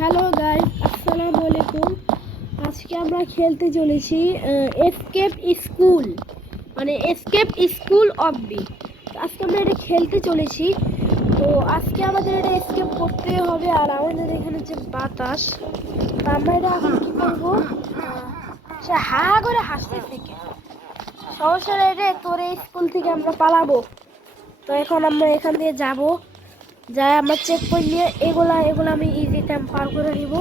Hello guys, আসসালামু আলাইকুম। আজকে আমরা খেলতে চলেছি এসকেপ স্কুল, মানে এসকেপ স্কুল অববি। আজকে আমরা এটা খেলতে চলেছি। তো আজকে আমাদের এটা এসকেপ করতে হবে। আর আমাদের এখানে যে বাতাস, তো আমরা এটা এখন কী করবো? সে হা করে হাসতেছে, সমস্যা নেই রে, তোর এই স্কুল থেকে আমরা পালাবো। তো এখন আমরা এখান দিয়ে যাবো, যাই আমরা চেক পয়েন্ট নিয়ে এগুলা আমি ইজি টাইম পার করে নিব।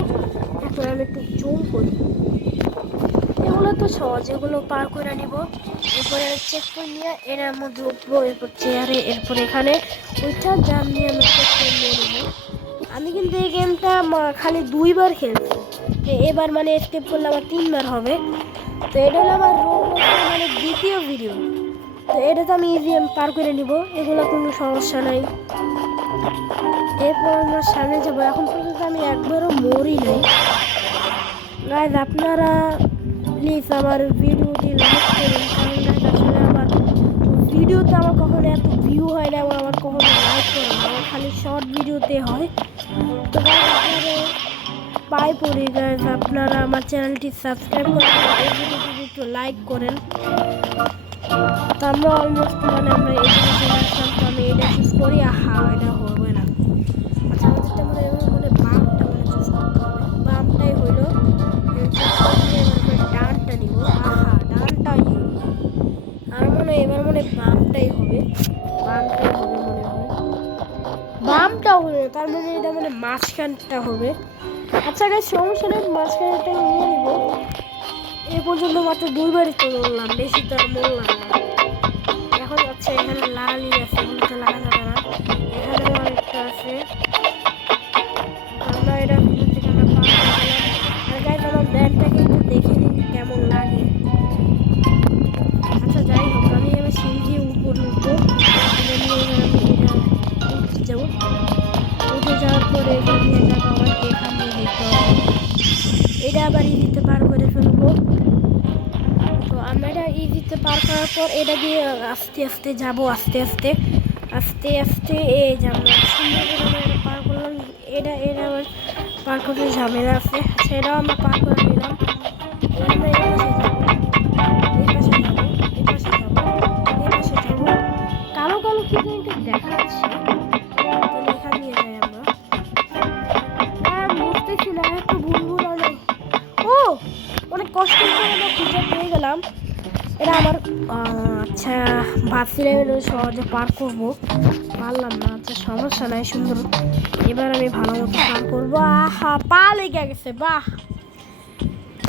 এখন আমি একটু জুম করি, এগুলো তো সহজ, এগুলো পার করে নিব। এরপরে চেক পয়েন্ট নিয়ে এর মধ্যে উঠবো, এরপর চেয়ারে, এরপর এখানে ওইটা জাম নিয়ে আমি চেক পয়েন্ট নিয়ে নেবো। আমি কিন্তু এই গেমটা খালি 2বার খেলছি, এবার মানে স্কেপ করলে আমার 3বার হবে। তো এটা হলো আমার মানে দ্বিতীয় ভিডিও। তো এটা তো আমি ইজি পার করে নিব, এগুলো কোনো সমস্যা নাই। এরপর আমরা সামনে যাবো। এখন পর্যন্ত আমি একবারও মরি নাই গাইজ। আপনারা প্লিজ আমার ভিডিওটি লাইক করুন, কারণ গাইজ আসলে আমার ভিডিওতে আমার কখনো এত ভিউ হয় না এবং আমার কখনো লাইক করে না, আমার খালি শর্ট ভিডিওতে হয়। তো গাইজ আপনাদের পাই পড়ি গাইজ, আপনারা আমার চ্যানেলটি সাবস্ক্রাইব করেন, এই ভিডিওটি একটু লাইক করেন। তো আমরা অলমোস্ট মানে আমরা এখানে চলে আসলাম। তো আমি এটা চুজ করি, আহা এটা হবে না। আচ্ছা আমাদেরটা মানে এবার মানে বামটা মানে চুজ করতে হবে, বামটাই হইলো। এবার ডানটা নিব, আহা ডানটাই হইল। আর মনে এবার মনে বামটাই হবে, বামটাই হবে মনে হয়, বামটাও হলো, তার মানে এটা মানে মাঝখানটা হবে। আচ্ছা গাইস সমস্যা নেই, মাঝখানটা নিয়ে নিব। এ পর্যন্ত মাত্র 2বারই তো বললাম, বেশি তো আর বললাম না। এখন হচ্ছে এখানে লালই আছে, এগুলোতে লাগা যাবে না। এখানেও আরেকটা আছে, আমরা এটা ভিতর থেকে আমরা পার করে দিলাম। আর গাইস আমার ব্যান্ডটাকে একটু দেখে নিন কেমন লাগে। আচ্ছা যাই হোক, আমি এবার সিঁড়ি দিয়ে উপরে উঠবো, উঠে যাবো। উঠে যাওয়ার পরে এখান দিয়ে যাবো, আবার এখান দিয়ে যেতে হবে, এটা আবার ইজিতে পার করে ফেলবো। তো আমরা এটা ইজিতে পার করার পর এটা দিয়ে আস্তে আস্তে যাবো, আস্তে আস্তে আস্তে আস্তে এই যে আমরা সুন্দর করে আমরা এটা পার করলাম। এটা আবার পার করতে ঝামেলা আছে, সেটাও আমরা পার করে নিলাম। এবার আমরা এই পাশে যাবো, এই পাশে যাবো, এই পাশে যাবো, এই পাশে যাবো। কালো কালো কি কিন্তু দেখা যাচ্ছে, তাহলে এখান দিয়ে যাই আমরা। বুঝতেছি না, একটু ভুল ভুল অনেক। ও অনেক কষ্ট করে আমরা খুঁজে পেয়ে গেলাম। এটা আমার আচ্ছা ভাবছিলাম এটা সহজে পার করবো, পারলাম না। আচ্ছা সমস্যা নাই, সুন্দর এবার আমি ভালো মতো পার করবো। আহা পা লেগে গেছে, বাহ।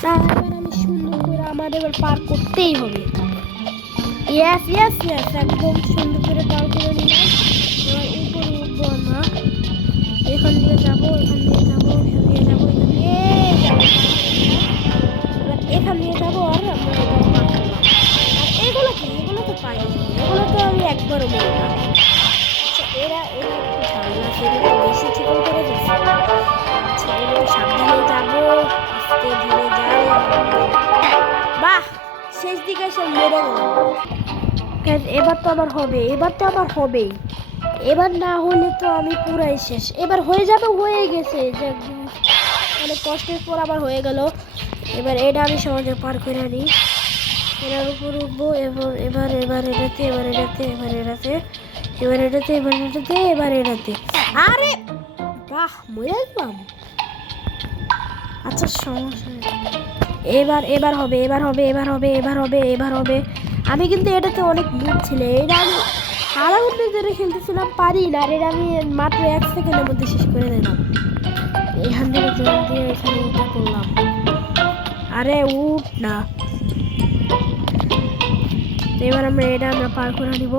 তা এবার আমি সুন্দর করে আমার এবার পার করতেই হবে। ইয়েস ইয়েস ইয়েস, একদম সুন্দর করে পার করে নিলাম। এবার উপরে উঠবো আমরা, এখান দিয়ে যাবো, এখান দিয়ে যাবো, এখান দিয়ে যাবো, এখান দিয়ে যাবো, এবার এখান দিয়ে যাবো। আর আমরা এটাও পার করলাম। আর এগুলো কি, এগুলো তো পাই, এগুলো তো আমি একবারও বলি না। আচ্ছা এরা একটু ঝামেলা, সেটা একটু বেশি চিকন করে দিচ্ছে। আচ্ছা এবার সাবধানে যাবো, আস্তে ধীরে যাই। বাহ শেষ দিকে এসে মেরে গেল। এবার তো আমার হবে, এবার তো আমার হবেই, এবার না হলে তো আমি পুরাই শেষ। এবার হয়ে যাবে, হয়ে গেছে, যে অনেক কষ্টের পর আবার হয়ে গেল। এবার এটা আমি সহজে পার করে নিই, এটার উপর উঠবো। এবার এবার এবার এটাতে, এবার এটাতে, এবার এটাতে, এবার এটাতে, এবার এটাতে, এবার এটাতে। আরে বাহ মরে গেলাম। আচ্ছা সমস্যা নেই, এবার এবার হবে, এবার হবে, এবার হবে, এবার হবে, এবার হবে। আমি কিন্তু এটাতে অনেক বুক ছিল, এটা আমি আধা ঘন্টা ধরে খেলতেছিলাম, পারি না। আর এটা আমি মাত্র 1 সেকেন্ডের মধ্যে শেষ করে দিলাম। এখান থেকে জল দিয়ে এখানে উঠে করলাম। আরে উঠ না। এবার আমরা এটা পার করে নিব,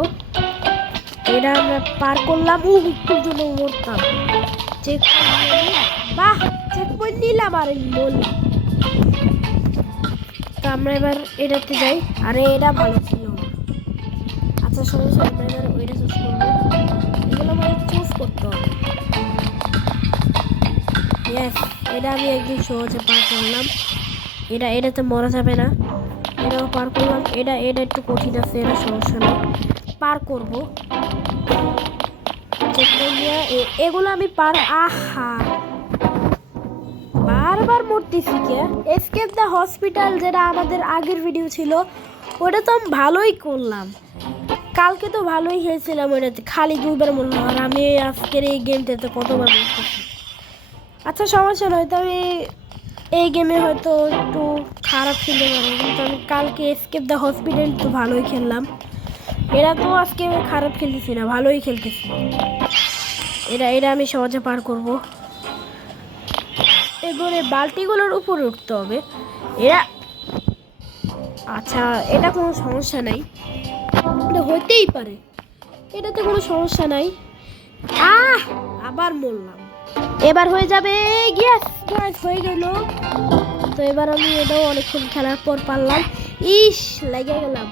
এটা আমরা পার করলাম। একটুর জন্য মরতাম। চেক বাহ চেক পয়েন্ট নিলাম আর বললাম। তো আমরা এবার এটাতে যাই। আরে এটা ভালো ছিল। আচ্ছা সমস্যা, আমরা এবার ওইটা চুজ করবো, এগুলো আমার চুজ করতে হবে। ইয়েস এটা আমি একদম সহজে পার করলাম। এটাতে মরা যাবে না, এটাও পার করলাম। এটা একটু কঠিন আছে, এটা সমস্যা নেই, পার করবো। এগুলো আমি পার, আহা আবার মরতেছি কে? এসকেপ দ্য হসপিটাল যেটা আমাদের আগের ভিডিও ছিল ওটা তো আমি ভালোই করলাম, কালকে তো ভালোই খেলছিলাম, ওটাতে খালি 2বার মরলাম। আর আমি আজকের এই গেমটাতে কতবার মরতেছি। আচ্ছা সমস্যা নয়, তো আমি এই গেমে হয়তো একটু খারাপ খেলতে পারবো, কিন্তু আমি কালকে এসকেপ দ্য হসপিটাল তো ভালোই খেললাম। এরা তো আজকে খারাপ খেলতেছি না, ভালোই খেলতেছি। এরা আমি সহজে পার করব। এবারে বালতিগুলোর উপরে উঠতে হবে। এরা আচ্ছা, এটা কোনো সমস্যা নাই, এটা হতেই পারে, এটাতে কোনো সমস্যা নাই। আবার মরলাম। এবার হয়ে যাবে। গ্যাস হয়ে গেল। তো এবার আমি এটাও অনেকক্ষণ খেলার পর পারলাম। লেগে গেলাম।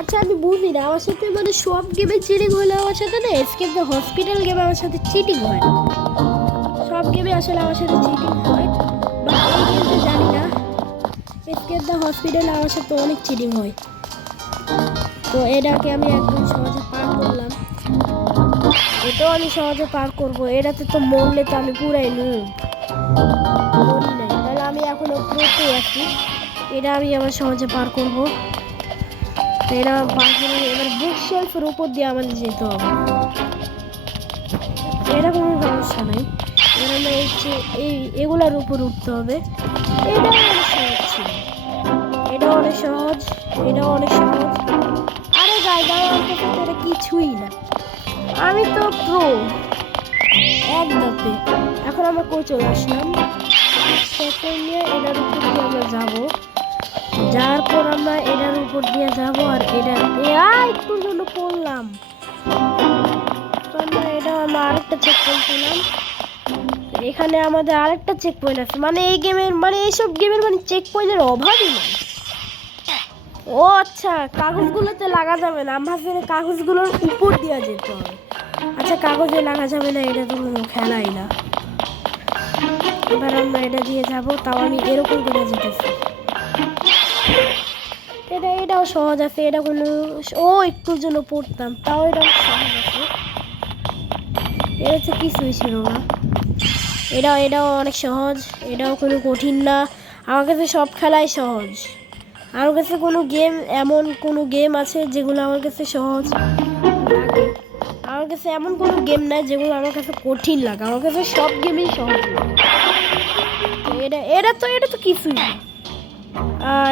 আচ্ছা আমি বুঝি না, আমার সাথে মানে সব গেমে চিটিং হলে আমার সাথে না এসকেপ দ্য হসপিটাল গেমে আমার সাথে চিটিং হয় না। সব গেমে আসলে আমার সাথে চিটিং হয়, বাট এই গেমটা জানি না। এসকেপ দ্য হসপিটাল আমার সাথে অনেক চিটিং হয়। তো এটাকে আমি একদম সহজে পার করলাম। এটাও আমি সহজে পার করব। এটাতে তো মরলে তো আমি পুরাই মরি নাই, তাহলে আমি এখনো প্রোতে আছি। এটা আমি আমার সহজে পার করব। এটা পার করে এবার বুক শেলফের উপর দিয়ে আমাদের যেতে হবে। এটা কোনো সমস্যা নাই, এবার আমরা এগুলার উপর উঠতে হবে। এটা অনেক সহজ ছিল, এটাও অনেক সহজ, এটাও অনেক সহজ। আরে গাইডা আমার কাছে তো এটা কিছুই না, আমি তো প্রো একদমই। এখন আমরা কই চলে আসলাম? সেকেন্ডে এটার উপর দিয়ে আমরা যাবো, যাওয়ার পর আমরা এটার উপর দিয়ে যাবো। আর এটা একটুর জন্য পড়লাম। আমরা আরেকটা চেক পয়েন্ট পেলাম। এখানে আমাদের আরেকটা চেক পয়েন্ট আছে, মানে এই গেমের মানে এইসব গেমের মানে চেক পয়েন্টের অভাবই নেই। ও আচ্ছা, কাগজগুলোতে লাগা যাবে না, আমরা কাগজগুলোর উপর দিয়ে যেতে হবে। আচ্ছা কাগজে লাগা যাবে না, এটা তো কোনো খেলাই না। এবার আমরা এটা দিয়ে যাব, তাও আমি এরকম করে যেতেছি। এটাও সহজ আছে, এটা কোনো একটুর জন্য পড়তাম, তাও এটাও সহজ আছে। এটা তো কিছুই ছিল না। এটাও অনেক সহজ, এটাও কোনো কঠিন না। আমার কাছে সব খেলাই সহজ। আমার কাছে এমন কোনো গেম আছে যেগুলো আমার কাছে সহজ লাগে? আমার কাছে এমন কোনো গেম নাই যেগুলো আমার কাছে কঠিন লাগে। আমার কাছে সব গেমই সহজ লাগে। এটা তো কিছুই না।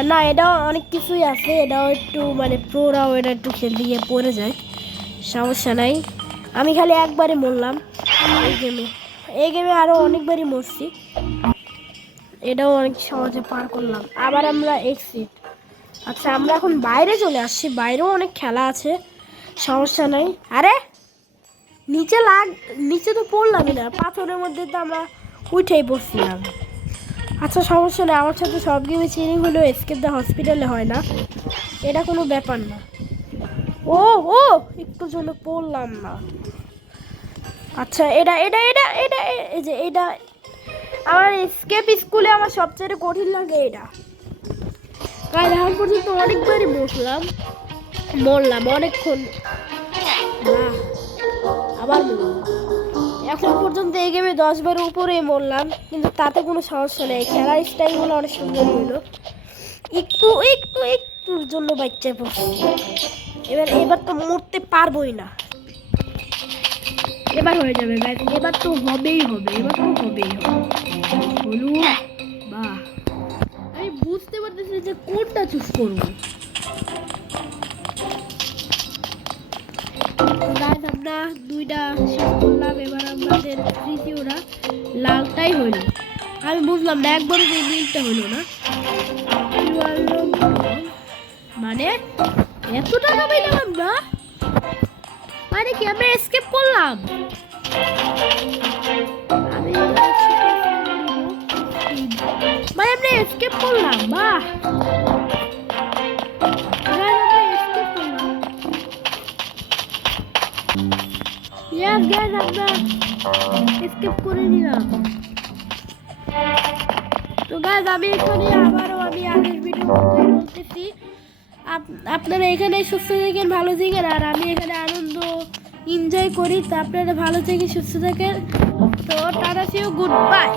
না, এটাও অনেক কিছুই আছে। এটাও একটু মানে প্রোরাও এটা একটু খেলতে গিয়ে পড়ে যায়, সমস্যা নাই। আমি খালি একবারই মরলাম এই গেমে আরও অনেকবারই মরছি। এটাও অনেক সহজে পার করলাম। আবার আমরা এক্সিট। আচ্ছা আমরা এখন বাইরে চলে আসছি, বাইরেও অনেক খেলা আছে, সমস্যা নাই। আরে নিচে তো পড়লামই না, পাথরের মধ্যে তো আমরা উঠেই পড়ছিলাম। আচ্ছা সমস্যা নেই, আমার সাথে সব গেমে চিটিং হলেও এসকেপ দ্য হসপিটালে হয় না, এটা কোনো ব্যাপার না। ও একটু জন্য পড়লাম না। আচ্ছা এটা আমার এসকেপ স্কুলে আমার সবচেয়ে কঠিন লাগে এটা। কাল এখন পর্যন্ত অনেকবারই মরলাম অনেকক্ষণ। আবার মরলাম। এখন পর্যন্ত এই গেমে 10বারের উপরে মরলাম, কিন্তু তাতে কোনো সমস্যা নেই। খেলার স্টাইলগুলো অনেক সুন্দর হইলো। একটুর জন্য বাচ্চায় পড়ছি। এবার তো মরতে পারবোই না। এবার হয়ে যাবে গাইস, এবার তো হবেই হবে। বলু বাহ, আমি বুঝতে পারতেছি যে কোনটা চুজ করবো। গাইস আমরা 2টা শেষ করলাম, এবার আমাদের তৃতীয়টা লালটাই হইল। আমি বুঝলাম না, একবারও যে নীলটা হইলো না। মানে এত টাকা পেলাম আমরা, মানে কি আমরা এসকেপ করলাম? মানে আমরা এসকেপ করলাম, বাহ। আমরা এসকেপ করে নিলাম। তো গাইস আমি এখানে আমি আগের ভিডিও বলতেছি, আপনারা এখানে সুস্থ থাকেন, ভালো থাকেন, আর আমি এখানে আনন্দ এনজয় করি। তো আপনারা ভালো থেকে সুস্থ থাকেন। তো tata, see you, good by.